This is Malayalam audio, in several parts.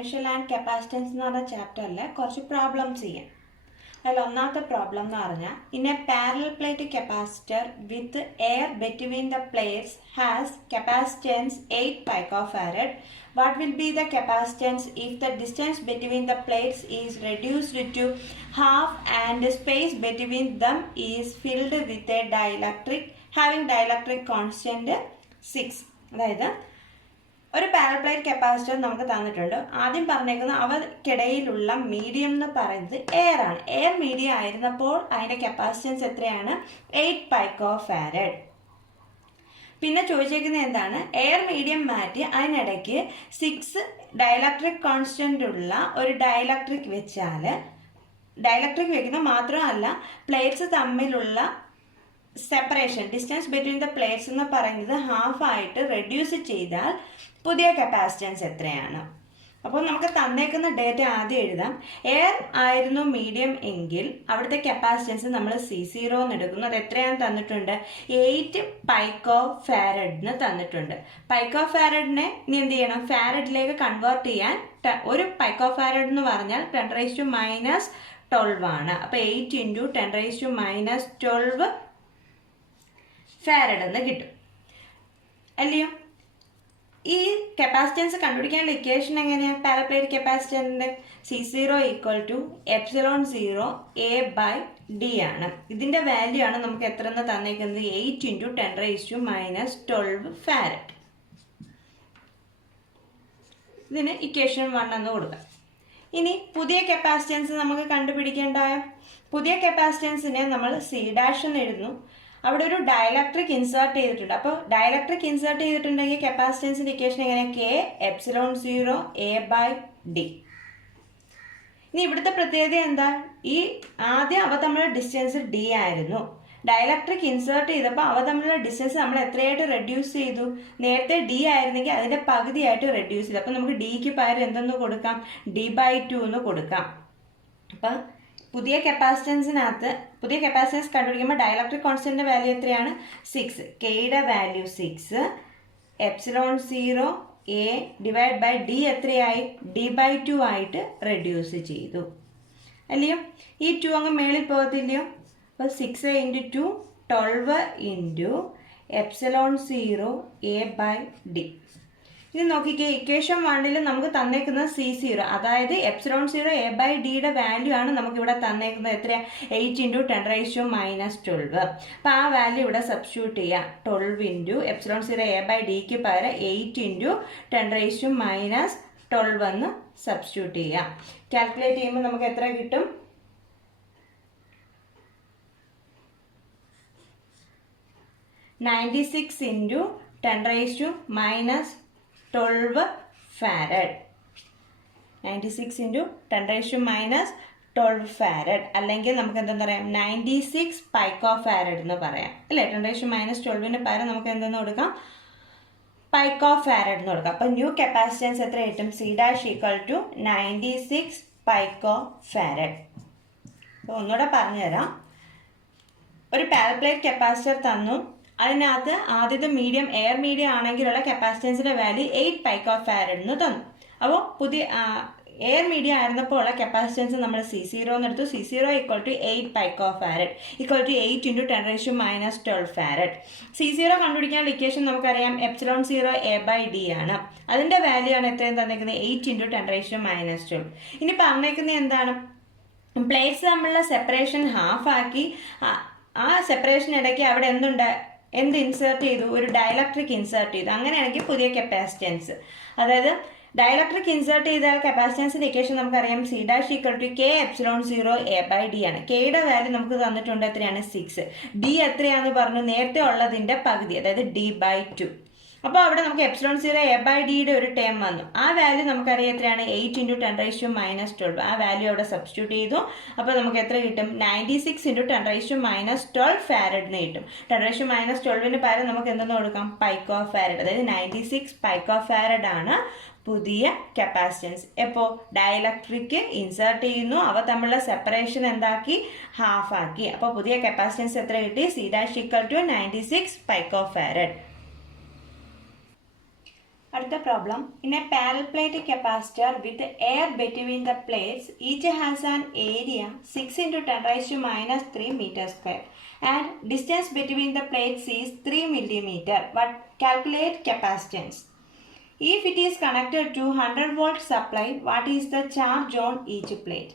പൊട്ടൻഷ്യൽ ആൻഡ് കപ്പാസിറ്റൻസ് എന്ന് പറഞ്ഞ ചാപ്റ്ററിൽ കുറച്ച് പ്രോബ്ലംസ് ചെയ്യാം. അതിൽ ഒന്നാമത്തെ പ്രോബ്ലം എന്ന് പറഞ്ഞാൽ in A parallel plate capacitor with air between the plates has capacitance 8 picofarad. What will be the capacitance if the distance between the plates is reduced to half and space between them is filled with a dielectric having dielectric constant 6? അതായത് ഒരു പാരലൽ പ്ലേറ്റ് കപ്പാസിറ്റർ നമുക്ക് തന്നിട്ടുണ്ട്. ആദ്യം പറഞ്ഞേക്കുന്നത് അവയ്ക്കിടയിലുള്ള മീഡിയം എന്ന് പറയുന്നത് എയർ ആണ്. എയർ മീഡിയം ആയിരുന്നപ്പോൾ അതിൻ്റെ കപ്പാസിറ്റൻസ് എത്രയാണ്? 8 picofarad. പിന്നെ ചോദിച്ചേക്കുന്നത് എന്താണ്? എയർ മീഡിയം മാറ്റി അതിനിടയ്ക്ക് 6 ഡയലക്ട്രിക് കോൺസ്റ്റൻ്റ് ഉള്ള ഒരു ഡയലക്ട്രിക് വെച്ചാൽ, ഡയലക്ട്രിക് വെക്കുന്നത് മാത്രമല്ല പ്ലേറ്റ്സ് തമ്മിലുള്ള separation distance between the plates എന്ന് പറയുന്നത് ഹാഫായിട്ട് റെഡ്യൂസ് ചെയ്താൽ പുതിയ കപ്പാസിറ്റൻസ് എത്രയാണ്? അപ്പോൾ നമുക്ക് തന്നേക്കുന്ന ഡേറ്റ ആദ്യം എഴുതാം. എയർ ആയിരുന്നു മീഡിയം എങ്കിൽ അവിടുത്തെ കപ്പാസിറ്റൻസ് നമ്മൾ C0 എന്ന് എടുക്കുന്നു. അത് എത്രയാണെന്ന് തന്നിട്ടുണ്ട്? 8 picofarad തന്നിട്ടുണ്ട്. പൈക്കോഫാരഡിനെ ഇനി എന്ത് ചെയ്യണം? ഫാരഡിലേക്ക് കൺവേർട്ട് ചെയ്യാൻ ഒരു പൈക്കോഫാരഡ് എന്ന് പറഞ്ഞാൽ 10⁻12 ആണ്. അപ്പോൾ 8 × 10⁻12 ഫാരഡ് എന്ന് കിട്ടും അല്ലയോ? ഈ കപ്പാസിറ്റൻസ് കണ്ടുപിടിക്കാനുള്ള ഇക്വേഷൻ എങ്ങനെയാണ്? പാരലൽ പ്ലേറ്റ് കപ്പാസിറ്ററിന്റെ C0 = ε0A/d ആണ്. ഇതിന്റെ വാല്യൂ ആണ് നമുക്ക് എത്ര എന്ന് തന്നേക്കുന്നത്? 8 × 10⁻12 ഫാരഡ്. ഇതിന് ഇക്വേഷൻ 1 എന്ന് കൊടുക്കാം. ഇനി പുതിയ കപ്പാസിറ്റൻസ് നമുക്ക് കണ്ടുപിടിക്കേണ്ടായ പുതിയ കപ്പാസിറ്റൻസിനെ നമ്മൾ C' എന്ന് എഴുതുന്നു. അവിടെ ഒരു ഡയലക്ട്രിക് ഇൻസേർട്ട് ചെയ്തിട്ടുണ്ട്. അപ്പോൾ ഡയലക്ട്രിക് ഇൻസേർട്ട് ചെയ്തിട്ടുണ്ടെങ്കിൽ കപ്പാസിറ്റൻസിന്റെ ഇക്വേഷൻ എങ്ങനെയാണ്? K ε0A/d. ഇനി ഇവിടുത്തെ പ്രത്യേകത എന്താ? ഈ ആദ്യം അവ തമ്മിലുള്ള ഡിസ്റ്റൻസ് d ആയിരുന്നു. ഡയലക്ട്രിക് ഇൻസേർട്ട് ചെയ്തപ്പോൾ അവ തമ്മിലുള്ള ഡിസ്റ്റൻസ് നമ്മൾ എത്രയായിട്ട് റെഡ്യൂസ് ചെയ്തു? നേരത്തെ d ആയിരുന്നെങ്കിൽ അതിന്റെ പകുതിയായിട്ട് റെഡ്യൂസ് ചെയ്തു. അപ്പോൾ നമുക്ക് ഡിക്ക് പകരം എന്തെന്ന് കൊടുക്കാം? d/2 എന്ന് കൊടുക്കാം. അപ്പം പുതിയ കപ്പാസിറ്റൻസ് കണ്ടുപിടിക്കുമ്പോൾ ഡയലക്ട്രിക് കോൺസ്റ്റന്റിന്റെ വാല്യൂ എത്രയാണ്? 6. കെയുടെ വാല്യൂ 6. ε0A/d എത്രയായി? d/2 ആയിട്ട് റെഡ്യൂസ് ചെയ്തു അല്ലയോ? ഈ 2 അങ്ങ് മേളിൽ പോകത്തില്ലയോ? അപ്പോൾ 6 × 2 12 × ε0A/d. ഇനി നോക്കിക്കേ, ഇക്വേഷൻ 1 നമുക്ക് തന്നേക്കുന്നത് C0, അതായത് ε0A/dയുടെ വാല്യൂ ആണ് നമുക്കിവിടെ തന്നേക്കുന്നത്. എത്രയാണ്? 8 × 10⁻12. അപ്പോൾ ആ വാല്യൂ ഇവിടെ സബ്സ്റ്റിറ്റ്യൂട്ട് ചെയ്യാം. 12 × ε0A/dക്ക് പകരം 8 × 10⁻12 എന്ന് സബ്സ്റ്റിറ്റ്യൂട്ട് ചെയ്യാം. കാൽക്കുലേറ്റ് ചെയ്യുമ്പോൾ നമുക്ക് എത്ര കിട്ടും? 96 × 10⁻12 ഫാരഡ്. 96 × 10⁻12 ഫാരഡ്, അല്ലെങ്കിൽ നമുക്ക് എന്തെന്ന് പറയാം? 96 picofarad എന്ന് പറയാം അല്ലേ? 10⁻12ന് പകരം നമുക്ക് എന്തെന്ന് കൊടുക്കാം? picofarad എന്ന് കൊടുക്കാം. അപ്പോൾ ന്യൂ കപ്പാസിറ്റൻസ് എത്ര കിട്ടും? C' = 96 picofarad. അപ്പോൾ ഒന്നുകൂടെ പറഞ്ഞുതരാം. ഒരു പാരലൽ പ്ലേറ്റ് കപ്പാസിറ്റർ തന്നു. അതിനകത്ത് ആദ്യത്തെ മീഡിയം എയർ മീഡിയം ആണെങ്കിലുള്ള കപ്പാസിറ്റൻസിന്റെ വാല്യൂ 8 picofarad എന്ന് തന്നു. അപ്പോൾ പുതിയ എയർ മീഡിയം ആയിരുന്നപ്പോൾ ഉള്ള കപ്പാസിറ്റൻസ് നമ്മൾ C0 എന്ന് എടുത്തു. C0 = 8 picofarad = 8 × 10⁻12 farad. C0 കണ്ടുപിടിക്കാനുള്ള ഇക്വേഷൻ നമുക്കറിയാം. ε0A/d ആണ്. അതിന്റെ വാല്യൂ ആണ് എത്രയും തന്നേക്കുന്നത്? 8 × 10⁻12. ഇനി പറഞ്ഞേക്കുന്നത് എന്താണ്? പ്ലേറ്റ്സ് തമ്മിലുള്ള സെപ്പറേഷൻ ഹാഫ് ആക്കി. ആ സെപ്പറേഷൻ ഇടയ്ക്ക് അവിടെ എന്ത് ഇൻസേർട്ട് ചെയ്തു? ഒരു ഡയലക്ട്രിക് ഇൻസേർട്ട് ചെയ്തു. അങ്ങനെയാണെങ്കിൽ പുതിയ കപ്പാസിറ്റൻസ്, അതായത് ഡയലക്ട്രിക് ഇൻസേർട്ട് ചെയ്താൽ കപ്പാസിറ്റൻസിന്റെ ഇക്വേഷൻ നമുക്കറിയാം. C' = K ε0A/d ആണ്. കെയുടെ വാല്യൂ നമുക്ക് തന്നിട്ടുണ്ട്. എത്രയാണ്? 6. d എത്രയാണെന്ന് പറഞ്ഞു? നേരത്തെ ഉള്ളതിന്റെ പകുതി, അതായത് d/2. അപ്പോൾ അവിടെ നമുക്ക് ε0A/dയുടെ ഒരു ടേം വന്നു. ആ വാല്യൂ നമുക്കറിയാം എത്രയാണ്? 8 × 10⁻12. ആ വാല്യൂ അവിടെ സബ്സ്റ്റിറ്റ്യൂട്ട് ചെയ്തു. അപ്പോൾ നമുക്ക് എത്ര കിട്ടും? 96 × 10⁻12 ഫാരഡ് എന്ന് കിട്ടും. 10⁻12ന് പകരം നമുക്ക് എന്തെന്ന് കൊടുക്കാം? picofarad, അതായത് 96 picofarad ആണ് പുതിയ കപ്പാസിറ്റൻസ്. എപ്പോൾ ഡയലക്ട്രിക് ഇൻസേർട്ട് ചെയ്യുന്നു, അവ തമ്മിലുള്ള സെപ്പറേഷൻ എന്താക്കി? ഹാഫ് ആക്കി. അപ്പോൾ പുതിയ കപ്പാസിറ്റൻസ് എത്ര കിട്ടി? C' = 96 picofarad. അടുത്ത problem. In A parallel plate capacitor with air between the plates each has an area 6 × 10⁻³ meter square and distance between the plates is 3 millimeter. But calculate capacitance. If it is connected to 100-volt supply, what is the charge on each plate?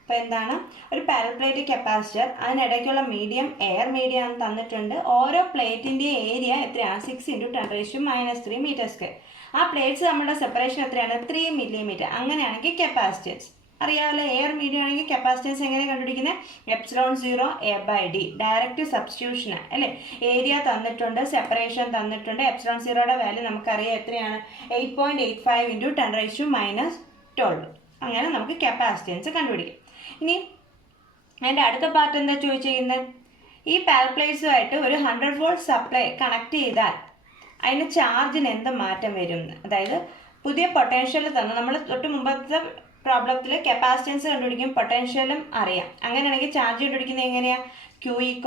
അപ്പോൾ എന്താണ്, ഒരു പാരൽ പ്ലേറ്റ് കപ്പാസിറ്റർ, അതിനിടയ്ക്കുള്ള മീഡിയം എയർ മീഡിയം തന്നിട്ടുണ്ട്. ഓരോ പ്ലേറ്റിൻ്റെ ഏരിയ എത്രയാണ്? 6 × 10⁻³ meter square. ആ പ്ലേറ്റ്സ് നമ്മുടെ സെപ്പറേഷൻ എത്രയാണ്? 3 millimeter. അങ്ങനെയാണെങ്കിൽ കപ്പാസിറ്റൻസ് അറിയാമല്ലോ. എയർ മീഡിയം ആണെങ്കിൽ കപ്പാസിറ്റൻസ് എങ്ങനെ കണ്ടുപിടിക്കുന്നത്? ε0 A/d ഡയറക്റ്റ് സബ്സ്റ്റിറ്റ്യൂഷൻ അല്ലേ. ഏരിയ തന്നിട്ടുണ്ട്, സെപ്പറേഷൻ തന്നിട്ടുണ്ട്. ε0യുടെ വാല്യൂ നമുക്കറിയാം എത്രയാണ്? 8.85 × 10⁻12. അങ്ങനെ നമുക്ക് കപ്പാസിറ്റൻസ് കണ്ടുപിടിക്കാം. ഇനി അതിൻ്റെ അടുത്ത പാർട്ട് എന്താ ചോദിച്ചിരിക്കുന്നത്? ഈ പാരൽ പ്ലേറ്റ്സുമായിട്ട് ഒരു 100-volt സപ്ലൈ കണക്ട് ചെയ്താൽ അതിന് ചാർജിന് എന്ത് മാറ്റം വരും? അതായത് പുതിയ പൊട്ടൻഷ്യൽ തന്നു. നമ്മൾ തൊട്ട് മുമ്പത്തെ പ്രോബ്ലത്തിൽ കപ്പാസിറ്റൻസ് കണ്ടുപിടിക്കും, പൊട്ടൻഷ്യലും അറിയാം. അങ്ങനെയാണെങ്കിൽ ചാർജ് കണ്ടുപിടിക്കുന്നത് എങ്ങനെയാണ്? Q =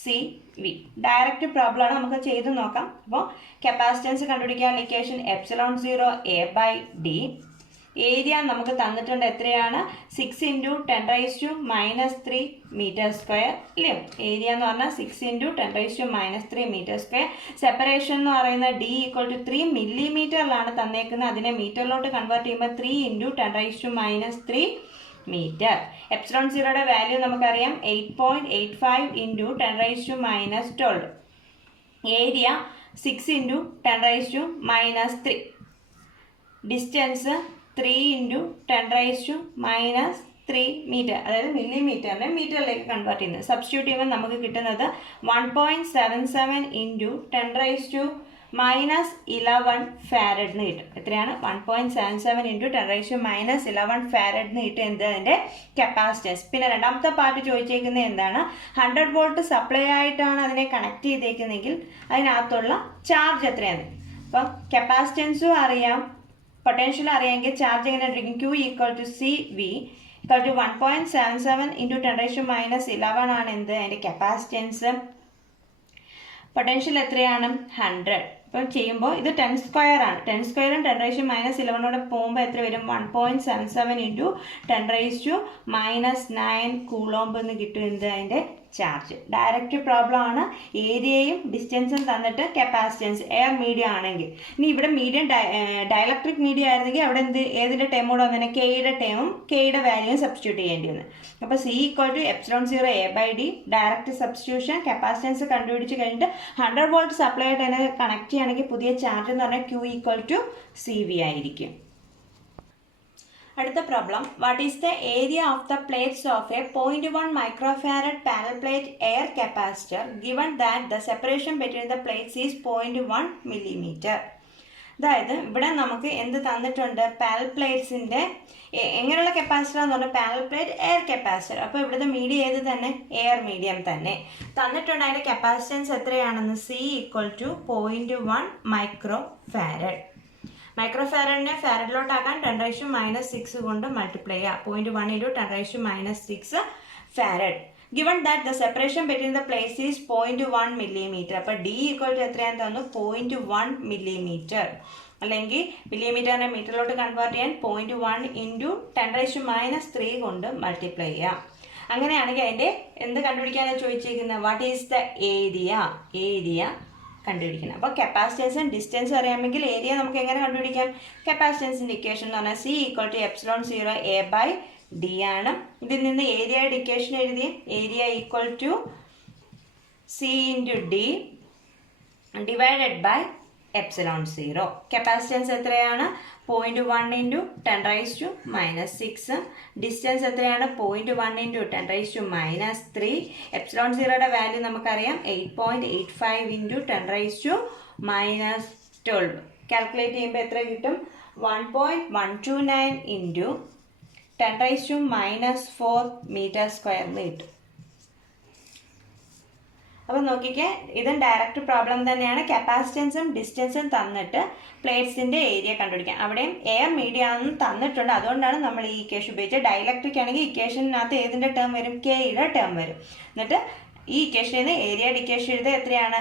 CV. ഡയറക്റ്റ് പ്രോബ്ലമാണ്, നമുക്ക് ചെയ്ത് നോക്കാം. അപ്പോൾ കപ്പാസിറ്റൻസ് കണ്ടുപിടിക്കാനുള്ള ഇക്വേഷൻ ε0 A/d. ഏരിയ നമുക്ക് തന്നിട്ടുണ്ട് എത്രയാണ്? 6 × 10⁻³ meter square അല്ലേ. ഏരിയ എന്ന് പറഞ്ഞാൽ 6 × 10⁻³ meter square. സെപ്പറേഷൻ എന്ന് പറയുന്നത് D = 3 millimeterലാണ് തന്നേക്കുന്നത്. അതിനെ മീറ്ററിലോട്ട് കൺവേർട്ട് ചെയ്യുമ്പോൾ 3 × 10⁻³ meter. ε0യുടെ വാല്യൂ നമുക്കറിയാം 8.85 × 10⁻12. ഏരിയ 6 × 10⁻3. ഡിസ്റ്റൻസ് 3 × 10⁻³ meter, അതായത് മില്ലിമീറ്ററിനെ മീറ്ററിലേക്ക് കൺവേർട്ട് ചെയ്യുന്നത്. സബ്സ്റ്റിറ്റ്യൂട്ട് ചെയ്യുമ്പോൾ നമുക്ക് കിട്ടുന്നത് 1.77 × 10⁻11 ഫാരഡ് എന്ന് കിട്ടും. എത്രയാണ്? 1.77 × 10⁻11 ഫാരഡ് എന്ന് കിട്ടും. എന്ത്? അതിൻ്റെ കപ്പാസിറ്റൻസ്. പിന്നെ രണ്ടാമത്തെ പാർട്ട് ചോദിച്ചേക്കുന്നത് എന്താണ്? 100-volt സപ്ലൈ ആയിട്ടാണ് അതിനെ കണക്ട് ചെയ്തേക്കുന്നതെങ്കിൽ അതിനകത്തുള്ള ചാർജ് എത്രയാണ്? അപ്പം കപ്പാസിറ്റൻസും അറിയാം, പൊട്ടൻഷ്യൽ അറിയാമെങ്കിൽ ചാർജ് എങ്ങനെ ഇരിക്കും? Q = CV = 1.77 × 10⁻11 ആണ് എന്ത്? അതിൻ്റെ കപ്പാസിറ്റൻസ്. പൊട്ടൻഷ്യൽ എത്രയാണ്? 100. ഇപ്പം ചെയ്യുമ്പോൾ ഇത് 10² ആണ്. 10² 10⁻11 പോകുമ്പോൾ എത്ര വരും? 1.77 × 10⁻9 കൂളോംബ് എന്ന് കിട്ടും. എന്ത്? അതിൻ്റെ ചാർജ്. ഡയറക്റ്റ് പ്രോബ്ലം ആണ്. ഏരിയയും ഡിസ്റ്റൻസും തന്നിട്ട് കപ്പാസിറ്റൻസ് എയർ മീഡിയം ആണെങ്കിൽ. ഇനി ഇവിടെ മീഡിയം ഡയലക്ട്രിക് മീഡിയം ആയിരുന്നെങ്കിൽ അവിടെ ഏതിൻ്റെ ടേം കൂടെ വന്നേ? കെയുടെ ടേമും കെയുടെ വാല്യൂവും സബ്സ്റ്റിറ്റ്യൂട്ട് ചെയ്യേണ്ടി വന്നു. അപ്പോൾ C = ε0 A/d direct substitution. Capacitance കണ്ടുപിടിച്ച് കഴിഞ്ഞിട്ട് 100-volt സപ്ലൈ ആയിട്ട് അതിനെ കണക്ട് ചെയ്യുകയാണെങ്കിൽ പുതിയ ചാർജ് എന്ന് പറഞ്ഞാൽ Q = CV ആയിരിക്കും. അടുത്ത problem. What is the area of the plates of A 0.1 microfarad parallel plate air capacitor given that the separation between the plates is 0.1 millimeter. അതായത് ഇവിടെ നമുക്ക് എന്ത് തന്നിട്ടുണ്ട്? പാരൽ പ്ലേറ്റ്സിൻ്റെ എങ്ങനെയുള്ള കപ്പാസിറ്റർ എന്ന് പറഞ്ഞാൽ പാരൽ പ്ലേറ്റ് എയർ കപ്പാസിറ്റർ. അപ്പോൾ ഇവിടുത്തെ മീഡിയം ഏത് തന്നെ? എയർ മീഡിയം തന്നെ തന്നിട്ടുണ്ട്. അതിൻ്റെ കപ്പാസിറ്റൻസ് എത്രയാണെന്ന്? C = 0.1 microfarad. മൈക്രോഫാരഡിനെ ഫാരഡിലോട്ടാക്കാൻ 10⁻6 കൊണ്ട് മൾട്ടിപ്ലൈ ചെയ്യുക. 0.1 × 10⁻6 farad. Given that the separation between the plates is 0.1 millimeter. അപ്പോൾ D = എത്രയാണെന്ന് തോന്നുന്നു? 0.1 millimeter. അല്ലെങ്കിൽ മില്ലിമീറ്ററിനെ മീറ്ററിലോട്ട് കൺവേർട്ട് ചെയ്യാൻ 0.1 × 10⁻³ കൊണ്ട് മൾട്ടിപ്ലൈ ചെയ്യാം. അങ്ങനെയാണെങ്കിൽ അതിൻ്റെ എന്ത് കണ്ടുപിടിക്കാനാണ് ചോദിച്ചിരിക്കുന്നത്? വാട്ട് ഈസ് ദ ഏരിയ കണ്ടുപിടിക്കണം. അപ്പോൾ കപ്പാസിറ്റൻസും ഡിസ്റ്റൻസും അറിയാമെങ്കിൽ ഏരിയ നമുക്ക് എങ്ങനെ കണ്ടുപിടിക്കാം? കപ്പാസിറ്റൻസിൻ്റെ ഇക്വേഷൻ എന്ന് പറഞ്ഞാൽ C = ε0 A/d ആണ്. ഇതിൽ നിന്ന് ഏരിയയുടെ ഇക്വേഷൻ എഴുതി. Area = C × d divided by ε0. Capacitance എത്രയാണ്? 0.1 × 10⁻6. ഡിസ്റ്റൻസ് എത്രയാണ്? 0.1 × 10⁻3. ε0യുടെ വാല്യൂ നമുക്കറിയാം 8.85 × 10⁻12. കാൽക്കുലേറ്റ് ചെയ്യുമ്പോൾ എത്ര കിട്ടും? 1.129 × 10⁻4 meter square എന്ന് കിട്ടും. അപ്പോൾ നോക്കിക്കേ, ഇതും ഡയറക്റ്റ് പ്രോബ്ലം തന്നെയാണ്. കപ്പാസിറ്റൻസും ഡിസ്റ്റൻസും തന്നിട്ട് പ്ലേറ്റ്സിൻ്റെ ഏരിയ കണ്ടുപിടിക്കാം. അവിടെയും എയർ മീഡിയം ആണെന്ന് തന്നിട്ടുണ്ട്. അതുകൊണ്ടാണ് നമ്മൾ ഈ ഇക്വേഷൻ ഉപയോഗിച്ചത്. ഡയലക്ട്രിക് ആണെങ്കിൽ ഇക്വേഷനകത്ത് ഏതിൻ്റെ ടേം വരും? കെയുടെ ടേം വരും. എന്നിട്ട് ഈ ഇക്വേഷനിൽ നിന്ന് ഏരിയയുടെ ഇക്വേഷൻ എഴുതുക. എത്രയാണ്?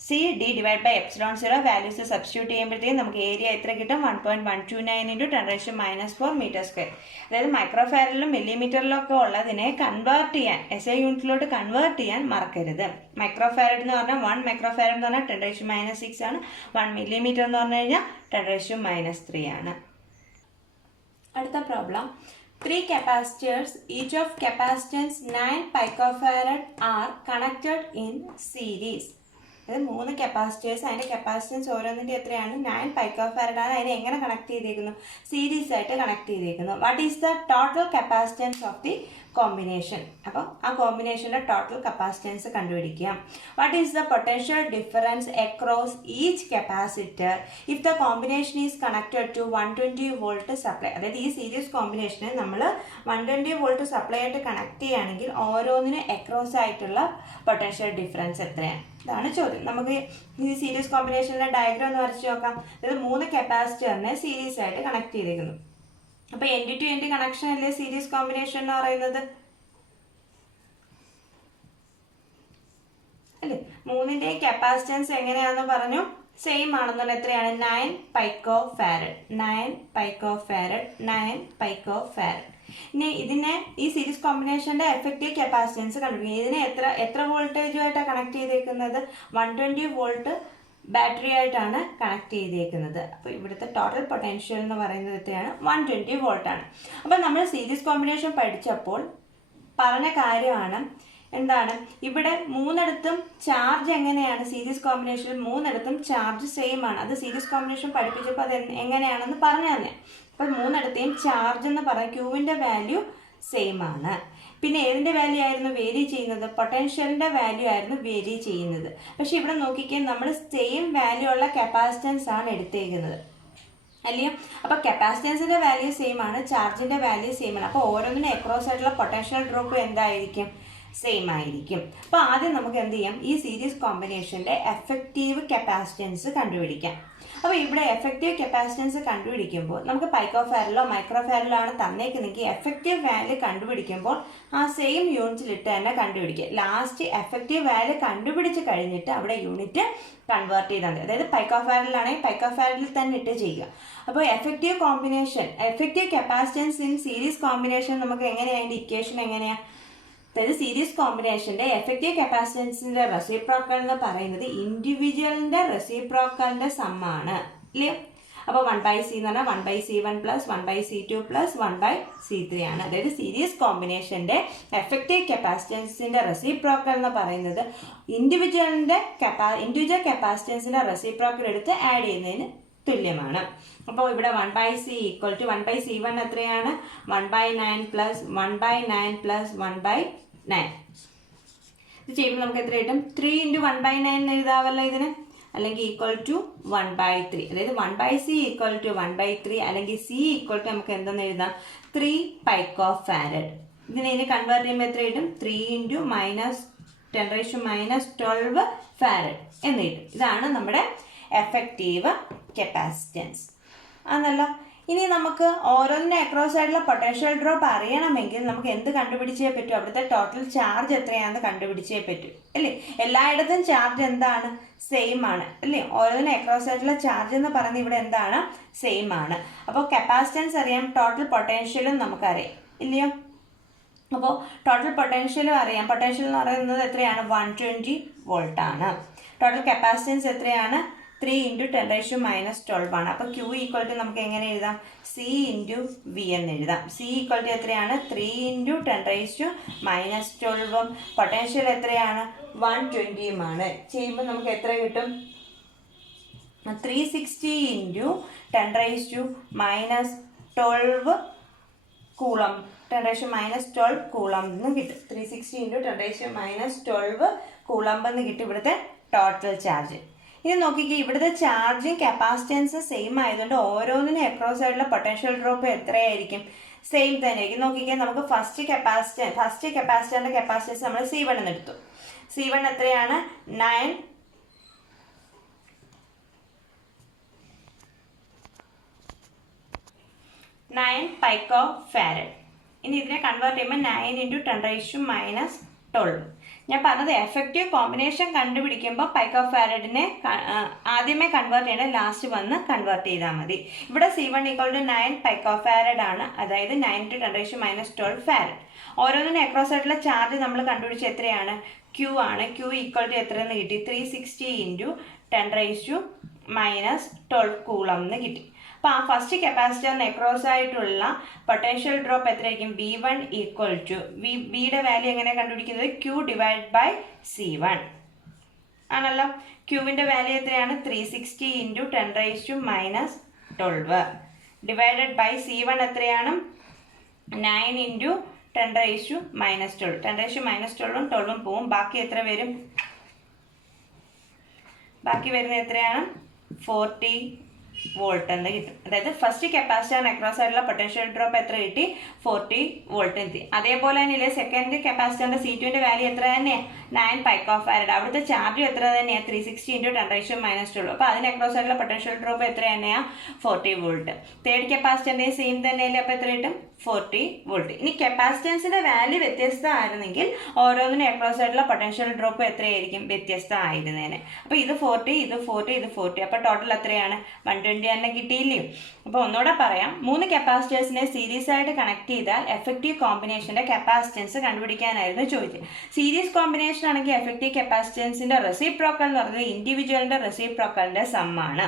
C d divide by epsilon 0 values substitute ചെയ്യുമ്പോഴത്തേക്കും നമുക്ക് ഏരിയ എത്ര കിട്ടും 1.129 ഇൻറ്റു 10⁻⁴ മീറ്റർ സ്ക്വയർ. അതായത് മൈക്രോ ഫാരഡിലും മില്ലിമീറ്ററിലും ഒക്കെ ഉള്ളതിനെ കൺവേർട്ട് ചെയ്യാൻ SI യൂണിറ്റിലോട്ട് കൺവേർട്ട് ചെയ്യാൻ മറക്കരുത്. മൈക്രോ ഫാരഡ് എന്ന് പറഞ്ഞാൽ 1 മൈക്രോ ഫാരഡ് എന്ന് പറഞ്ഞാൽ 10⁻�6 ആണ്. 1 മില്ലിമീറ്റർ എന്ന് പറഞ്ഞു കഴിഞ്ഞാൽ 10⁻³ ആണ്. അടുത്ത problem, 3 capacitors, each of capacitance 9 picofarad are connected in series. അതായത് 3 കപ്പാസിറ്റേഴ്സ്, അതിൻ്റെ കപ്പാസിറ്റൻസ് ഓരോന്നിൻ്റെ എത്രയാണ് 9 പൈക്കോഫാരഡ് ആണ്. അതിനെ എങ്ങനെ കണക്ട് ചെയ്തേക്കുന്നു? സീരീസ് ആയിട്ട് കണക്ട് ചെയ്തേക്കുന്നു. What is the total capacitance of the combination? അപ്പോൾ ആ കോമ്പിനേഷൻ്റെ ടോട്ടൽ കപ്പാസിറ്റൻസ് കണ്ടുപിടിക്കുക. What is the potential difference across each capacitor if the combination is connected to 120 volt supply? അതായത് ഈ സീരീസ് കോമ്പിനേഷനെ നമ്മൾ 120 വോൾട്ട് സപ്ലൈ ആയിട്ട് കണക്ട് ചെയ്യുകയാണെങ്കിൽ ഓരോന്നിനും അക്രോസ് ആയിട്ടുള്ള പൊട്ടൻഷ്യൽ ഡിഫറൻസ് എത്രയാണ്? ഇതാണ് ചോദ്യം. നമുക്ക് ഈ സീരീസ് കോമ്പിനേഷനിലെ ഡയഗ്രാം ഒന്ന് വരച്ച് നോക്കാം. അതായത് 3 കപ്പാസിറ്ററിനെ സീരീസ് ആയിട്ട് കണക്ട് ചെയ്തിരിക്കുന്നു. അപ്പോൾ എൻഡ് ടു എൻഡ് കണക്ഷൻ അല്ലേ സീരീസ് കോമ്പിനേഷൻ എന്ന് പറയുന്നത് അല്ലേ? 3ന്റെയും കപ്പാസിറ്റൻസ് എങ്ങനെയാണെന്ന് പറഞ്ഞു, സെയിം ആണെന്നുള്ള എത്രയാണ് 9 പൈക്കോഫാരഡ് 9 പൈക്കോഫാരഡ് 9 പൈക്കോഫാരഡ്. ഇനി ഇതിനെ ഈ സീരീസ് കോമ്പിനേഷന്റെ എഫക്റ്റീവ് കപ്പാസിറ്റൻസ് കണ്ടുപിടിക്കും. ഇതിനെ എത്ര വോൾട്ടേജുമായിട്ടാണ് കണക്ട് ചെയ്തേക്കുന്നത്? 120 വോൾട്ട് ബാറ്ററി ആയിട്ടാണ് കണക്ട് ചെയ്തേക്കുന്നത്. അപ്പോൾ ഇവിടുത്തെ ടോട്ടൽ പൊട്ടൻഷ്യൽ എന്ന് പറയുന്നത് എത്രയാണ്? 120 വോൾട്ടാണ്. അപ്പോൾ നമ്മൾ സീരീസ് കോമ്പിനേഷൻ പഠിച്ചപ്പോൾ പറഞ്ഞ കാര്യമാണ് എന്താണ്, ഇവിടെ 3ഇടത്തും ചാർജ് എങ്ങനെയാണ്? സീരീസ് കോമ്പിനേഷനിൽ 3ഇടത്തും ചാർജ് സെയിം ആണ്. അത് സീരീസ് കോമ്പിനേഷൻ പഠിപ്പിച്ചപ്പോൾ അത് എങ്ങനെയാണെന്ന് പറഞ്ഞു തന്നെ. അപ്പോൾ 3ഇടത്തെയും ചാർജ് എന്ന് പറഞ്ഞാൽ ക്യൂവിൻ്റെ വാല്യൂ സെയിം ആണ്. പിന്നെ ഏതിൻ്റെ വാല്യൂ ആയിരുന്നു വേരി ചെയ്യുന്നത്? പൊട്ടൻഷ്യലിൻ്റെ വാല്യൂ ആയിരുന്നു വേരി ചെയ്യുന്നത്. പക്ഷെ ഇവിടെ നോക്കിക്കേ, നമ്മൾ സെയിം വാല്യൂ ഉള്ള കപ്പാസിറ്റൻസ് ആണ് എടുത്തേക്കുന്നത് അല്ലയോ? അപ്പോൾ കപ്പാസിറ്റൻസിൻ്റെ വാല്യൂ സെയിം ആണ്, ചാർജിൻ്റെ വാല്യൂ സെയിം ആണ്. അപ്പോൾ ഓരോന്നിനും അക്രോസ് ആയിട്ടുള്ള പൊട്ടൻഷ്യൽ ഡ്രോപ്പ് എന്തായിരിക്കും? സെയിം ആയിരിക്കും. അപ്പോൾ ആദ്യം നമുക്ക് എന്ത് ചെയ്യാം? ഈ സീരീസ് കോമ്പിനേഷൻ്റെ എഫക്റ്റീവ് കപ്പാസിറ്റൻസ് കണ്ടുപിടിക്കാം. അപ്പോൾ ഇവിടെ എഫക്റ്റീവ് കപ്പാസിറ്റൻസ് കണ്ടുപിടിക്കുമ്പോൾ നമുക്ക് പൈക്കോഫാരഡിലോ മൈക്രോഫാരഡിലോ ആണ് തന്നേക്കുന്നെങ്കിൽ എഫക്റ്റീവ് വാല്യൂ കണ്ടുപിടിക്കുമ്പോൾ ആ സെയിം യൂണിറ്റിലിട്ട് തന്നെ കണ്ടുപിടിക്കുക. ലാസ്റ്റ് എഫക്റ്റീവ് വാല്യൂ കണ്ടുപിടിച്ച് കഴിഞ്ഞിട്ട് അവിടെ യൂണിറ്റ് കൺവേർട്ട് ചെയ്താൽ മതി. അതായത് പൈക്കോഫാരഡിലാണെങ്കിൽ പൈക്കോഫാരഡിൽ തന്നെ ഇട്ട് ചെയ്യുക. അപ്പോൾ effective combination, effective capacitance in series combination നമുക്ക് എങ്ങനെയാണ്? അതിൻ്റെ ഇക്വേഷൻ എങ്ങനെയാണ്? അതായത് സീരീസ് കോമ്പിനേഷന്റെ എഫക്റ്റീവ് കപ്പാസിറ്റൻസിന്റെ റെസിപ്രോക്കൽ എന്ന് പറയുന്നത് ഇൻഡിവിജ്വലിന്റെ റെസിപ്രോക്കലിന്റെ സമ്മാണ് ഇല്ലേ? അപ്പോൾ 1/c എന്ന് പറഞ്ഞാൽ 1/c1 plus 1/c2 plus 1/c3 ആണ്. അതായത് സീരീസ് കോമ്പിനേഷന്റെ എഫക്റ്റീവ് കപ്പാസിറ്റൻസിന്റെ റെസിപ്രോക്കൽ എന്ന് പറയുന്നത് ഇൻഡിവിജ്വൽ കപ്പാസിറ്റൻസിന്റെ റെസിപ്രോക്കൽ എടുത്ത് ആഡ് ചെയ്യുന്നതിന് തുല്യമാണ്. അപ്പോൾ ഇവിടെ 1/c ഈക്വൽ ടു 1/c1 എത്രയാണ്? 1/9 പ്ലസ് 1/9 പ്ലസ് 1/9. ഇത് ചെയ്യുമ്പോൾ നമുക്ക് എത്ര കിട്ടും? 3 × 1/9 എഴുതാവല്ലോ ഇതിന്, അല്ലെങ്കിൽ ഈക്വൽ ടു 1/3. അതായത് 1/c ഈക്വൽ ടു 1/3 അല്ലെങ്കിൽ c ഈക്വൽ ടു നമുക്ക് എന്തെന്ന് എഴുതാം? 3 പൈക്കോഫാരഡ്. ഇതിനെ കൺവേർട്ട് ചെയ്യുമ്പോൾ എത്ര കിട്ടും? 3 × 10⁻12 ഫാരഡ് എന്ന് കിട്ടും. ഇതാണ് നമ്മുടെ എഫക്റ്റീവ് കപ്പാസിറ്റൻസ് ആണല്ലോ. ഇനി നമുക്ക് ഓരോന്നിനും അക്രോസ് ആയിട്ടുള്ള പൊട്ടൻഷ്യൽ ഡ്രോപ്പ് അറിയണമെങ്കിൽ നമുക്ക് എന്ത് കണ്ടുപിടിച്ചേ പറ്റൂ? അവിടുത്തെ ടോട്ടൽ ചാർജ് എത്രയാണെന്ന് കണ്ടുപിടിച്ചേ പറ്റൂ അല്ലേ? എല്ലായിടത്തും ചാർജ് എന്താണ്? സെയിം ആണ് അല്ലേ? ഓരോന്നിനും അക്രോസ് ആയിട്ടുള്ള ചാർജ് എന്ന് പറയുന്നത് ഇവിടെ എന്താണ്? സെയിം ആണ്. അപ്പോൾ കപ്പാസിറ്റൻസ് അറിയാം, ടോട്ടൽ പൊട്ടൻഷ്യലും നമുക്കറിയാം ഇല്ലയോ? അപ്പോൾ ടോട്ടൽ പൊട്ടൻഷ്യലും അറിയാം. പൊട്ടൻഷ്യൽ എന്ന് പറയുന്നത് എത്രയാണ്? 120 വോൾട്ടാണ്. ടോട്ടൽ കപ്പാസിറ്റൻസ് എത്രയാണ്? 3 × 10⁻12 ആണ്. അപ്പോൾ Q ഈക്വൽ ടു നമുക്ക് എങ്ങനെ എഴുതാം? C × V എന്ന് എഴുതാം. C ഈക്വൽ ടു എത്രയാണ്? 3 × 10⁻12. പൊട്ടൻഷ്യൽ എത്രയാണ്? 120 ചെയ്യുമ്പോൾ നമുക്ക് എത്ര കിട്ടും? 360 × 10⁻12 കൂളം, 10⁻12 കൂളം എന്ന് കിട്ടും. 360 × 10⁻12 കൂളം എന്ന് കിട്ടും ഇവിടുത്തെ ടോട്ടൽ ചാർജ്. ഇനി നോക്കിക്കേ, ഇവിടുത്തെ ചാർജും കപ്പാസിറ്റൻസ് സെയിം ആയതുകൊണ്ട് ഓരോന്നിനും അക്രോസ് ആയിട്ടുള്ള പൊട്ടൻഷ്യൽ ഡ്രോപ്പ് എത്രയായിരിക്കും? സെയിം തന്നെ ആയിരിക്കും. നോക്കിക്കേ, നമുക്ക് ഫസ്റ്റ് കപ്പാസിറ്ററിന്റെ കപ്പാസിറ്റൻസ് നമ്മൾ C1 എന്ന് എടുത്തു. C1 എത്രയാണ്? 9 പൈക്കോഫാരഡ്. ഇനി ഇതിനെ കൺവേർട്ട് ചെയ്യുമ്പോൾ 9 × 10⁻12 ഞാൻ പറഞ്ഞത് എഫക്റ്റീവ് കോമ്പിനേഷൻ കണ്ടുപിടിക്കുമ്പോൾ പൈക്കോ ഫാരഡിനെ ആദ്യമേ കൺവേർട്ട് ചെയ്യണം, ലാസ്റ്റ് വന്ന് കൺവേർട്ട് ചെയ്താൽ മതി. ഇവിടെ C1 = 9 പൈക്കോ ഫാരഡ് ആണ്, അതായത് 9 × 10 - 12 ഫാരഡ്. ഓരോന്നിനും അക്രോസ് ആയിട്ടുള്ള ചാർജ് നമ്മൾ കണ്ടുപിടിച്ച് എത്രയാണ്? Q ആണ്. Q = എത്രയെന്ന് കിട്ടി? 360 × 10 - 12 കൂളം എന്ന് കിട്ടി. അപ്പോൾ ആ ഫസ്റ്റ് കപ്പാസിറ്ററിന് അക്രോസ് ആയിട്ടുള്ള പൊട്ടൻഷ്യൽ ഡ്രോപ്പ് എത്രയായിരിക്കും? V1 = ബിയുടെ വാല്യൂ എങ്ങനെ കണ്ടുപിടിക്കുന്നത്? Q/C1 ആണല്ലോ. ക്യൂവിൻ്റെ വാല്യൂ എത്രയാണ്? 360 × 10 - 12 ഡിവൈഡഡ് ബൈ C1 എത്രയാണ്? 9 × 10 - 12. 10 - 12ഉം 12ഉം പോവും. ബാക്കി എത്ര വരും? ബാക്കി വരുന്നത് എത്രയാണ്? 40 വോൾട്ട് എന്ന് കിട്ടും. അതായത് ഫസ്റ്റ് കപ്പാസിറ്ററിന് അക്രോസ് ആയിട്ടുള്ള പൊട്ടൻഷ്യൽ ഡ്രോപ്പ് എത്ര കിട്ടി? 40 വോൾട്ട് എത്തി. അതേപോലെ തന്നെയല്ലേ സെക്കൻഡ് കപ്പാസിറ്ററിന്റെ C2ന്റെ വാല്യൂ എത്ര തന്നെയാണ്? 9 പൈക്കോ ഫാരഡ്. അവിടുത്തെ ചാർജും എത്ര തന്നെയാണ്? 360 × 10 - 12. അപ്പോൾ അതിന് അക്രോസ് ആയിട്ടുള്ള പൊട്ടൻഷ്യൽ ഡ്രോപ്പ് എത്ര തന്നെയാണ്? 40 വോൾട്ട്. തേർഡ് കപ്പാസിറ്ററിന്റെ സെയിം തന്നെയല്ലേ, അപ്പോൾ എത്ര കിട്ടും? 40 വോൾട്ട്. ഇനി കപ്പാസിറ്റൻസിന്റെ വാല്യൂ വ്യത്യസ്തമായിരുന്നെങ്കിൽ ഓരോന്നിനും അക്രോസ് ആയിട്ടുള്ള പൊട്ടൻഷ്യൽ ഡ്രോപ്പ് എത്രയായിരിക്കും? വ്യത്യസ്തമായിരുന്നേനെ. അപ്പോൾ ഇത് 40, ഇത് 40, ഇത് 40. അപ്പോൾ ടോട്ടൽ എത്രയാണ്? 120 തന്നെ കിട്ടിയില്ലയോ? അപ്പോൾ ഒന്നുകൂടെ പറയാം, 3 കപ്പാസിറ്റേഴ്സിനെ സീരീസ് ആയിട്ട് കണക്ട് ചെയ്താൽ എഫക്റ്റീവ് കോമ്പിനേഷന്റെ കപ്പാസിറ്റൻസ് കണ്ടുപിടിക്കാനായിരുന്നു ചോദിച്ചത്. സീരീസ് കോമ്പിനേഷൻ ആണെങ്കിൽ എഫക്റ്റീവ് കപ്പാസിറ്റൻസിന്റെ റെസിപ്രോക്കൽ എന്ന് പറയുന്നത് ഇൻഡിവിജ്വലിന്റെ റെസിപ്രോക്കലിന്റെ സമ്മാണ്.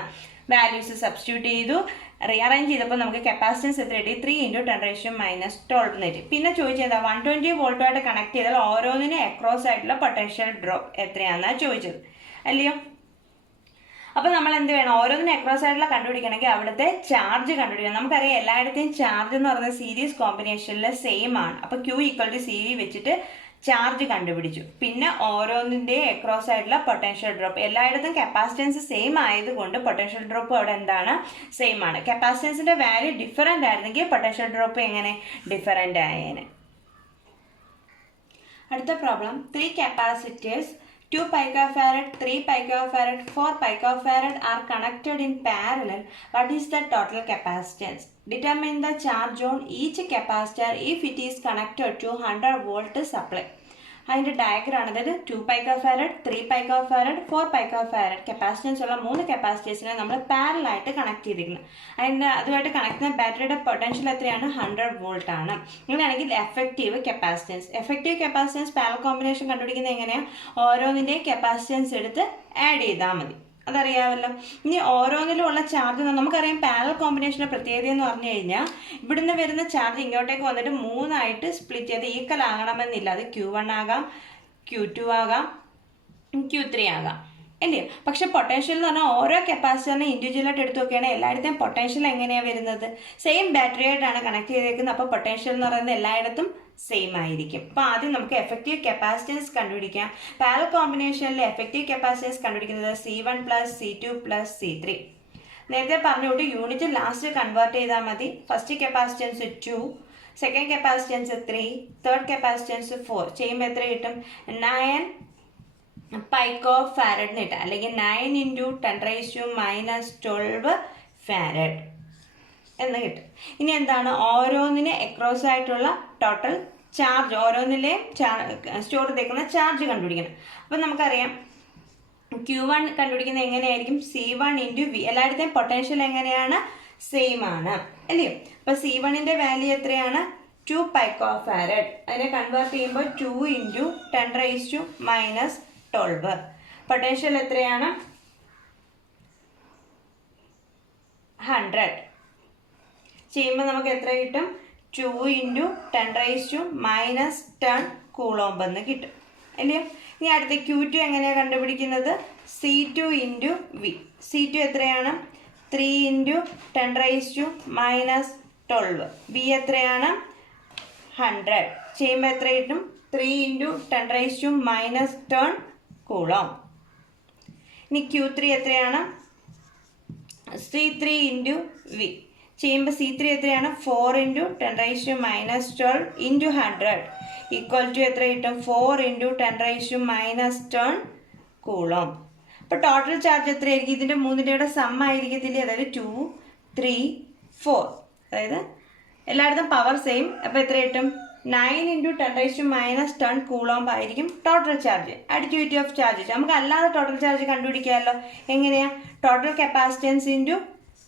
വാല്യൂസ് സബ്സ്റ്റിറ്റ്യൂട്ട് ചെയ്തു, റീഅറേഞ്ച് ചെയ്തപ്പോൾ നമുക്ക് കപ്പാസിറ്റൻസ് എത്ര കിട്ടി? 3 × 10 - 12 എന്ന് കിട്ടി. പിന്നെ ചോദിച്ചത് എന്താ? 120 വോൾട്ടുമായിട്ട് കണക്ട് ചെയ്താൽ ഓരോന്നിനും അക്രോസ് ആയിട്ടുള്ള പൊട്ടൻഷ്യൽ ഡ്രോപ്പ് എത്രയാണെന്നാണ് ചോദിച്ചത്, അല്ലയോ? അപ്പോൾ നമ്മൾ എന്ത് വേണം? ഓരോന്നിനും അക്രോസ് ആയിട്ടുള്ള കണ്ടുപിടിക്കണമെങ്കിൽ അവിടുത്തെ ചാർജ് കണ്ടുപിടിക്കണം. നമുക്കറിയാം എല്ലായിടത്തെയും ചാർജ് എന്ന് പറയുന്നത് സീരീസ് കോമ്പിനേഷനിൽ സെയിം ആണ്. അപ്പോൾ Q = CV വെച്ചിട്ട് ചാർജ് കണ്ടുപിടിച്ചു. പിന്നെ ഓരോന്നിൻ്റെ അക്രോസ് ആയിട്ടുള്ള പൊട്ടൻഷ്യൽ ഡ്രോപ്പ്, എല്ലായിടത്തും കപ്പാസിറ്റൻസ് സെയിം ആയതുകൊണ്ട് പൊട്ടൻഷ്യൽ ഡ്രോപ്പ് അവിടെ എന്താണ്? സെയിം ആണ്. കപ്പാസിറ്റൻസിന്റെ വാല്യൂ ഡിഫറൻ്റ് ആയിരുന്നെങ്കിൽ പൊട്ടൻഷ്യൽ ഡ്രോപ്പ് എങ്ങനെ? ഡിഫറൻ്റ് ആയേനെ. അടുത്ത problem, 3 capacitors 2 picofarad, 3 picofarad, 4 picofarad are connected in parallel. What is the total capacitance? Determine the charge on each capacitor if it is connected to 100 volt supply. അതിൻ്റെ ഡയഗ്രാം, അതായത് 2 picofarad, 3 picofarad, 4 picofarad കപ്പാസിറ്റൻസ് ഉള്ള 3 കപ്പാസിറ്റേഴ്സിനെ നമ്മൾ പാരലായിട്ട് കണക്ട് ചെയ്തിരിക്കുന്നത്. അതുമായിട്ട് കണക്ട് ചെയ്യുന്ന ബാറ്ററിയുടെ പൊട്ടൻഷ്യൽ എത്രയാണ്? 100 വോൾട്ട് ആണ്. ഇങ്ങനെയാണെങ്കിൽ എഫക്റ്റീവ് കപ്പാസിറ്റൻസ് പാരൽ കോമ്പിനേഷൻ കണ്ടുപിടിക്കുന്നത് എങ്ങനെയാണ്? ഓരോന്നിൻ്റെയും കപ്പാസിറ്റൻസ് എടുത്ത് ആഡ് ചെയ്താൽ മതി, അതറിയാമല്ലോ. ഇനി ഓരോന്നിലും ഉള്ള ചാർജ് നമുക്കറിയാം. പാരൽ കോമ്പിനേഷൻ്റെ പ്രത്യേകത എന്ന് പറഞ്ഞു കഴിഞ്ഞാൽ ഇവിടുന്ന് വരുന്ന ചാർജ് ഇങ്ങോട്ടേക്ക് വന്നിട്ട് 3 ആയിട്ട് സ്പ്ലിറ്റ് ചെയ്ത് ഈക്വൽ ആകണമെന്നില്ല. അത് Q1 ആകാം, Q2 ആകാം, Q3 ആകാം, അല്ലേ? പക്ഷെ പൊട്ടൻഷ്യൽ എന്ന് പറഞ്ഞാൽ ഓരോ കപ്പാസിറ്ററിനെ ഇൻഡിവിജ്വലായിട്ട് എടുത്ത് നോക്കുകയാണെങ്കിൽ എല്ലായിടത്തും പൊട്ടൻഷ്യൽ എങ്ങനെയാണ് വരുന്നത്? സെയിം ബാറ്ററി ആയിട്ടാണ് കണക്ട് ചെയ്തേക്കുന്നത്. അപ്പോൾ പൊട്ടൻഷ്യൽ എന്ന് പറയുന്നത് എല്ലായിടത്തും സെയിം ആയിരിക്കും. അപ്പോൾ ആദ്യം നമുക്ക് എഫക്റ്റീവ് കപ്പാസിറ്റൻസ് കണ്ടുപിടിക്കാം. പാരലൽ കോമ്പിനേഷനിൽ എഫക്റ്റീവ് കപ്പാസിറ്റൻസ് കണ്ടുപിടിക്കുന്നത് C1 + C2 + C3. നേരത്തെ പറഞ്ഞുകൊണ്ട് യൂണിറ്റ് ലാസ്റ്റ് കൺവേർട്ട് ചെയ്താൽ മതി. First capacitance 2, second capacitance 3, third capacitance 4 ചെയ്യുമ്പോൾ എത്ര കിട്ടും? 9 പൈക്കോ ഫാരഡ് കിട്ടും, അല്ലെങ്കിൽ 9 × 10 - 12 ഫാരഡ് എന്ന് കിട്ടും. ഇനി എന്താണ്? ഓരോന്നിനെ അക്രോസ് ആയിട്ടുള്ള ടോട്ടൽ ചാർജ്, ഓരോന്നിലെയും സ്റ്റോർ ചെയ്തേക്കുന്ന ചാർജ് കണ്ടുപിടിക്കണം. അപ്പം നമുക്കറിയാം Q1 കണ്ടുപിടിക്കുന്നത് എങ്ങനെയായിരിക്കും? C1 × V. എല്ലായിടത്തെയും പൊട്ടൻഷ്യൽ എങ്ങനെയാണ്? സെയിം ആണ്, അല്ലയോ? അപ്പോൾ C1ന്റെ വാല്യൂ എത്രയാണ്? 2 picofarad. അതിനെ കൺവേർട്ട് ചെയ്യുമ്പോൾ 2 × 10 - 12. പൊട്ടൻഷ്യൽ എത്രയാണ്? 100 ചെയ്യുമ്പോൾ നമുക്ക് എത്ര കിട്ടും? 2 × 10 - 10 കൂളോംബ് എന്ന് കിട്ടും, അല്ലയോ? ഇനി അടുത്ത Q2 എങ്ങനെയാണ് കണ്ടുപിടിക്കുന്നത്? C2 × V. C2 എത്രയാണ്? 3 × 10 - 12. V എത്രയാണ്? 100 ചെയ്യുമ്പോൾ എത്ര കിട്ടും? 3 × 10 - 10 കൂളോം. ഇനി Q3 എത്രയാണ്? C3 × V ചെയ്യുമ്പോൾ C3 എത്രയാണ്? 4 × 10 - 12 × 100 ഈക്വൽ ടു എത്ര കിട്ടും? 4 × 10 - 10 കൂളോം. അപ്പോൾ ടോട്ടൽ ചാർജ് എത്രയായിരിക്കും? ഇതിൻ്റെ മൂന്നിൻ്റെയുടെ സം ആയിരിക്കത്തില്ലേ? അതായത് 2, 3, 4. അതായത് എല്ലായിടത്തും പവർ സെയിം. അപ്പോൾ എത്ര കിട്ടും? 9 × 10⁻10 കൂളോംബ് ആയിരിക്കും total charge, additivity of charge. നമുക്ക് അല്ലാതെ ടോട്ടൽ ചാർജ് കണ്ടുപിടിക്കാമല്ലോ. എങ്ങനെയാ? Total capacitance into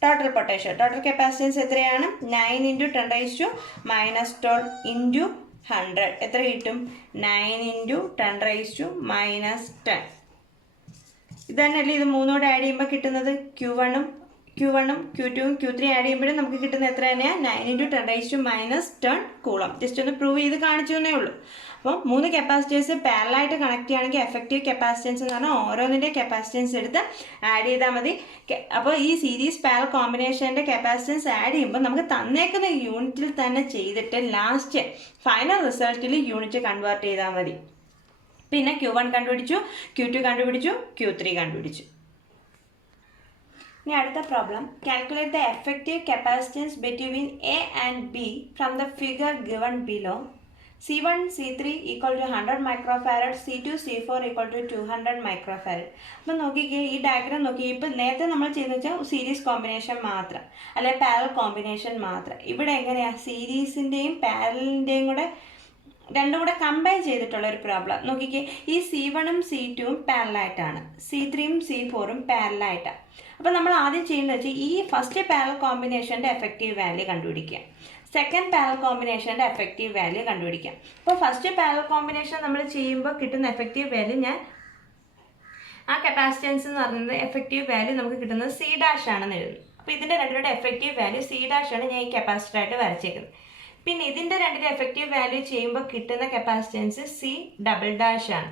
total potential. Total capacitance എത്രയാണ്? 9 × 10⁻12 ഇൻറ്റു 100 എത്ര കിട്ടും? 9 × 10⁻10. ഇത് തന്നെയല്ലേ ഇത് മൂന്നോടെ ആഡ് ചെയ്യുമ്പോൾ കിട്ടുന്നത്? Q1 ഉം Q2 ഉം Q3 ആഡ് ചെയ്യുമ്പോഴും നമുക്ക് കിട്ടുന്നത് എത്ര തന്നെയാണ്? 9 × 10⁻10 കൂളം. ജസ്റ്റ് ഒന്ന് പ്രൂവ് ചെയ്ത് കാണിച്ചു തന്നേ ഉള്ളൂ. അപ്പോൾ 3 കപ്പാസിറ്റേഴ്സ് പാരലായിട്ട് കണക്ട് ചെയ്യുകയാണെങ്കിൽ എഫക്റ്റീവ് കപ്പാസിറ്റൻസ് എന്ന് പറഞ്ഞാൽ ഓരോന്നിൻ്റെ കപ്പാസിറ്റൻസ് എടുത്ത് ആഡ് ചെയ്താൽ മതി. അപ്പോൾ ഈ സീരീസ് പാരൽ കോമ്പിനേഷൻ്റെ കപ്പാസിറ്റൻസ് ആഡ് ചെയ്യുമ്പോൾ നമുക്ക് തന്നേക്കുന്ന യൂണിറ്റിൽ തന്നെ ചെയ്തിട്ട് ലാസ്റ്റ് ഫൈനൽ റിസൾട്ടിൽ യൂണിറ്റ് കൺവേർട്ട് ചെയ്താൽ മതി. പിന്നെ Q1 കണ്ടുപിടിച്ചു, Q2 കണ്ടുപിടിച്ചു, Q3 കണ്ടുപിടിച്ചു. ഇനി അടുത്ത problem, calculate the effective capacitance between A and B from the figure given below. C1 C3 = 100 microfarad, C2 C4 = 200 microfarad. അപ്പം നോക്കിക്കേ, ഈ ഡയഗ്രാം നോക്കി. ഇപ്പം നേരത്തെ നമ്മൾ ചെയ്യുന്നത് വെച്ചാൽ സീരീസ് കോമ്പിനേഷൻ മാത്രം, അല്ലെങ്കിൽ പാരൽ കോമ്പിനേഷൻ മാത്രം. ഇവിടെ എങ്ങനെയാണ്? സീരീസിൻ്റെയും പാരലിൻ്റെയും കൂടെ രണ്ടും കൂടെ കമ്പൈൻ ചെയ്തിട്ടുള്ള ഒരു പ്രോബ്ലം. നോക്കിക്കേ, ഈ C1 ഉം C2 ഉം പാരലായിട്ടാണ്, C3 ഉം C4 ഉം പാരലായിട്ടാണ്. അപ്പോൾ നമ്മൾ ആദ്യം ചെയ്യുന്നത് വെച്ചാൽ ഈ ഫസ്റ്റ് പാരൽ കോമ്പിനേഷൻ്റെ എഫക്റ്റീവ് വാല്യൂ കണ്ടുപിടിക്കുക, സെക്കൻഡ് പാരൽ കോമ്പിനേഷൻ്റെ എഫക്റ്റീവ് വാല്യൂ കണ്ടുപിടിക്കാം. അപ്പോൾ ഫസ്റ്റ് പാരൽ കോമ്പിനേഷൻ നമ്മൾ ചെയ്യുമ്പോൾ കിട്ടുന്ന എഫക്റ്റീവ് വാല്യൂ, ഞാൻ ആ കപ്പാസിറ്റൻസ് എന്ന് പറയുന്നത് എഫക്റ്റീവ് വാല്യൂ നമുക്ക് കിട്ടുന്നത് C' ആണെന്ന് എഴുതുന്നു. അപ്പോൾ ഇതിൻ്റെ രണ്ടിൻ്റെ എഫക്റ്റീവ് വാല്യൂ C' ആണ് ഞാൻ ഈ കപ്പാസിറ്ററായിട്ട് വരച്ചേക്കുന്നത്. പിന്നെ ഇതിൻ്റെ രണ്ടിൻ്റെ എഫക്റ്റീവ് വാല്യൂ ചെയ്യുമ്പോൾ കിട്ടുന്ന കപ്പാസിറ്റൻസ് C" ആണ്.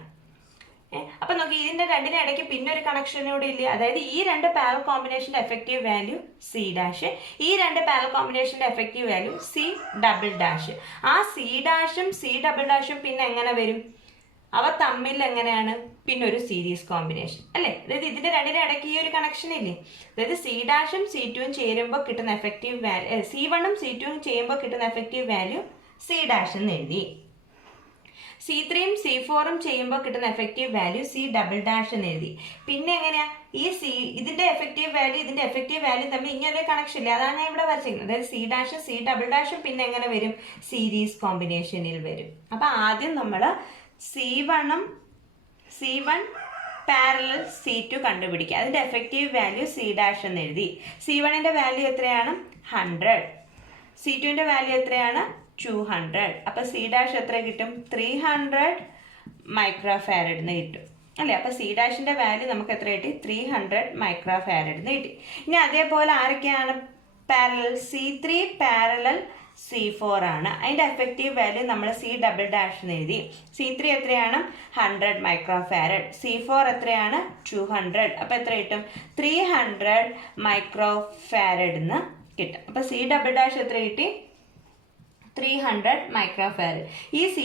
അപ്പം നോക്കി, ഇതിൻ്റെ രണ്ടിൻ്റെ ഇടയ്ക്ക് പിന്നെ ഒരു കണക്ഷനൂടെ ഇല്ല. അതായത് ഈ രണ്ട് പാരൽ കോമ്പിനേഷൻ്റെ എഫക്റ്റീവ് വാല്യൂ C', ഈ രണ്ട് പാരൽ കോമ്പിനേഷൻ്റെ എഫക്റ്റീവ് വാല്യൂ C'. ആ C'-ഉം C'-ഉം പിന്നെ എങ്ങനെ വരും? അവ തമ്മിൽ എങ്ങനെയാണ്? പിന്നെ ഒരു സീരീസ് കോമ്പിനേഷൻ അല്ലേ? അതായത് ഇതിൻ്റെ രണ്ടിൻ്റെ ഇടയ്ക്ക് ഈ ഒരു കണക്ഷൻ ഇല്ലേ? അതായത് C'-ഉം C2 ചേരുമ്പോൾ കിട്ടുന്ന എഫക്റ്റീവ് വാല്യൂ, C1 ഉം C2 ചെയ്യുമ്പോൾ കിട്ടുന്ന എഫക്റ്റീവ് വാല്യൂ C' എന്ന് എഴുതി. C3 ഉം C4 ഉം ചെയ്യുമ്പോൾ കിട്ടുന്ന എഫക്റ്റീവ് വാല്യൂ C'' എന്ന് എഴുതി. പിന്നെ എങ്ങനെയാ ഈ ഇതിന്റെ എഫക്റ്റീവ് വാല്യൂ തമ്മിൽ ഇങ്ങനെ ഒരു കണക്ഷൻ ഇല്ല, അതാണ് ഞാൻ ഇവിടെ വരച്ചിരിക്കുന്നത്. അതായത് C', C'' പിന്നെ എങ്ങനെ വരും? സീരീസ് കോമ്പിനേഷനിൽ വരും. അപ്പൊ ആദ്യം നമ്മൾ C1 പാരലൽ C2 കണ്ടുപിടിക്കുക. അതിന്റെ എഫക്റ്റീവ് വാല്യൂ C' എന്ന് എഴുതി. C1ന്റെ വാല്യൂ എത്രയാണ്? 100. C2ന്റെ വാല്യൂ എത്രയാണ്? 200. അപ്പൊ C' എത്ര കിട്ടും? 300 മൈക്രോഫാരഡ് എന്ന് കിട്ടും അല്ലേ? അപ്പൊ C'-ന്റെ വാല്യൂ നമുക്ക് എത്ര കിട്ടി? 300 മൈക്രോഫാരഡ് എന്ന് കിട്ടി. ഇനി അതേപോലെ ആരൊക്കെയാണ് പാരലൽ? C3 പാരലൽ C4 ആണ്. അതിന്റെ എഫക്റ്റീവ് വാല്യൂ നമ്മൾ C'' എന്ന് എഴുതി. C3 എത്രയാണ്? 100 മൈക്രോഫാരഡ്. C4 എത്രയാണ്? 200. അപ്പൊ എത്ര കിട്ടും? 300 മൈക്രോഫാരഡ് എന്ന് കിട്ടും. അപ്പൊ C'' എത്ര കിട്ടി? 300 മൈക്രോഫാരഡ്. ഈ C',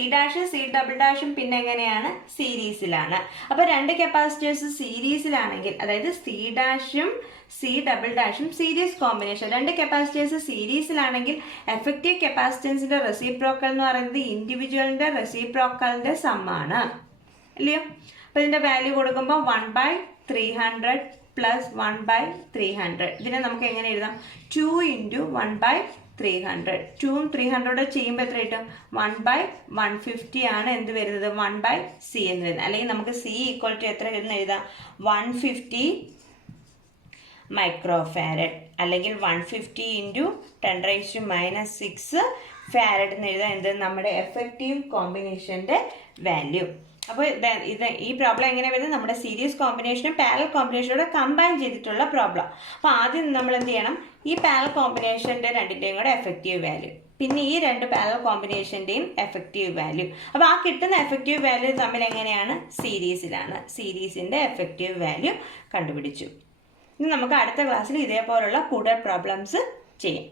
C'' പിന്നെ എങ്ങനെയാണ്? സീരീസിലാണ്. അപ്പൊ രണ്ട് കപ്പാസിറ്റേഴ്സ് സീരീസിലാണെങ്കിൽ, അതായത് C'-ഉം C'-ഉം സീരീസ് കോമ്പിനേഷൻ, രണ്ട് കപ്പാസിറ്റേഴ്സ് സീരീസിലാണെങ്കിൽ എഫക്റ്റീവ് കപ്പാസിറ്റൻസിന്റെ റെസിപ്രോക്കൽ എന്ന് പറയുന്നത് ഇൻഡിവിജ്വലിന്റെ റെസിപ്രോക്കലിന്റെ സമ്മാണ് അല്ലയോ? അപ്പൊ ഇതിന്റെ വാല്യൂ കൊടുക്കുമ്പോൾ 1/300 + 1/300. ഇതിനെ നമുക്ക് എങ്ങനെ എഴുതാം? 2 × 1/300. 2 ഉം 300 ചെയ്യുമ്പോൾ എത്ര കിട്ടും? 1/150 ആണ് എന്ത് വരുന്നത്? 1/C എന്ന് വരുന്നത്. അല്ലെങ്കിൽ നമുക്ക് C = എത്ര എന്ന് എഴുതാം? 150 മൈക്രോഫാരഡ്, അല്ലെങ്കിൽ 150 × 10⁻6 ഫാരഡ് എന്ന് എഴുതാം. എന്ത്? നമ്മുടെ എഫക്റ്റീവ് കോമ്പിനേഷന്റെ വാല്യൂ. അപ്പോൾ ഈ പ്രോബ്ലം എങ്ങനെ വരുന്നത്? നമ്മുടെ സീരീസ് കോമ്പിനേഷനും പാരൽ കോമ്പിനേഷനോടെ കമ്പൈൻ ചെയ്തിട്ടുള്ള പ്രോബ്ലം. അപ്പോൾ ആദ്യം നമ്മൾ എന്ത് ചെയ്യണം? ഈ പാരൽ കോമ്പിനേഷൻ്റെ രണ്ടിൻ്റെയും കൂടെ എഫക്റ്റീവ് വാല്യൂ, പിന്നെ ഈ രണ്ട് പാരൽ കോമ്പിനേഷൻ്റെയും എഫക്റ്റീവ് വാല്യൂ. അപ്പോൾ ആ കിട്ടുന്ന എഫക്റ്റീവ് വാല്യൂ തമ്മിൽ എങ്ങനെയാണ്? സീരീസിലാണ്. സീരീസിൻ്റെ എഫക്റ്റീവ് വാല്യൂ കണ്ടുപിടിച്ചു. ഇനി നമുക്ക് അടുത്ത ക്ലാസ്സിൽ ഇതേപോലുള്ള കൂടുതൽ പ്രോബ്ലംസ് ചെയ്യാം.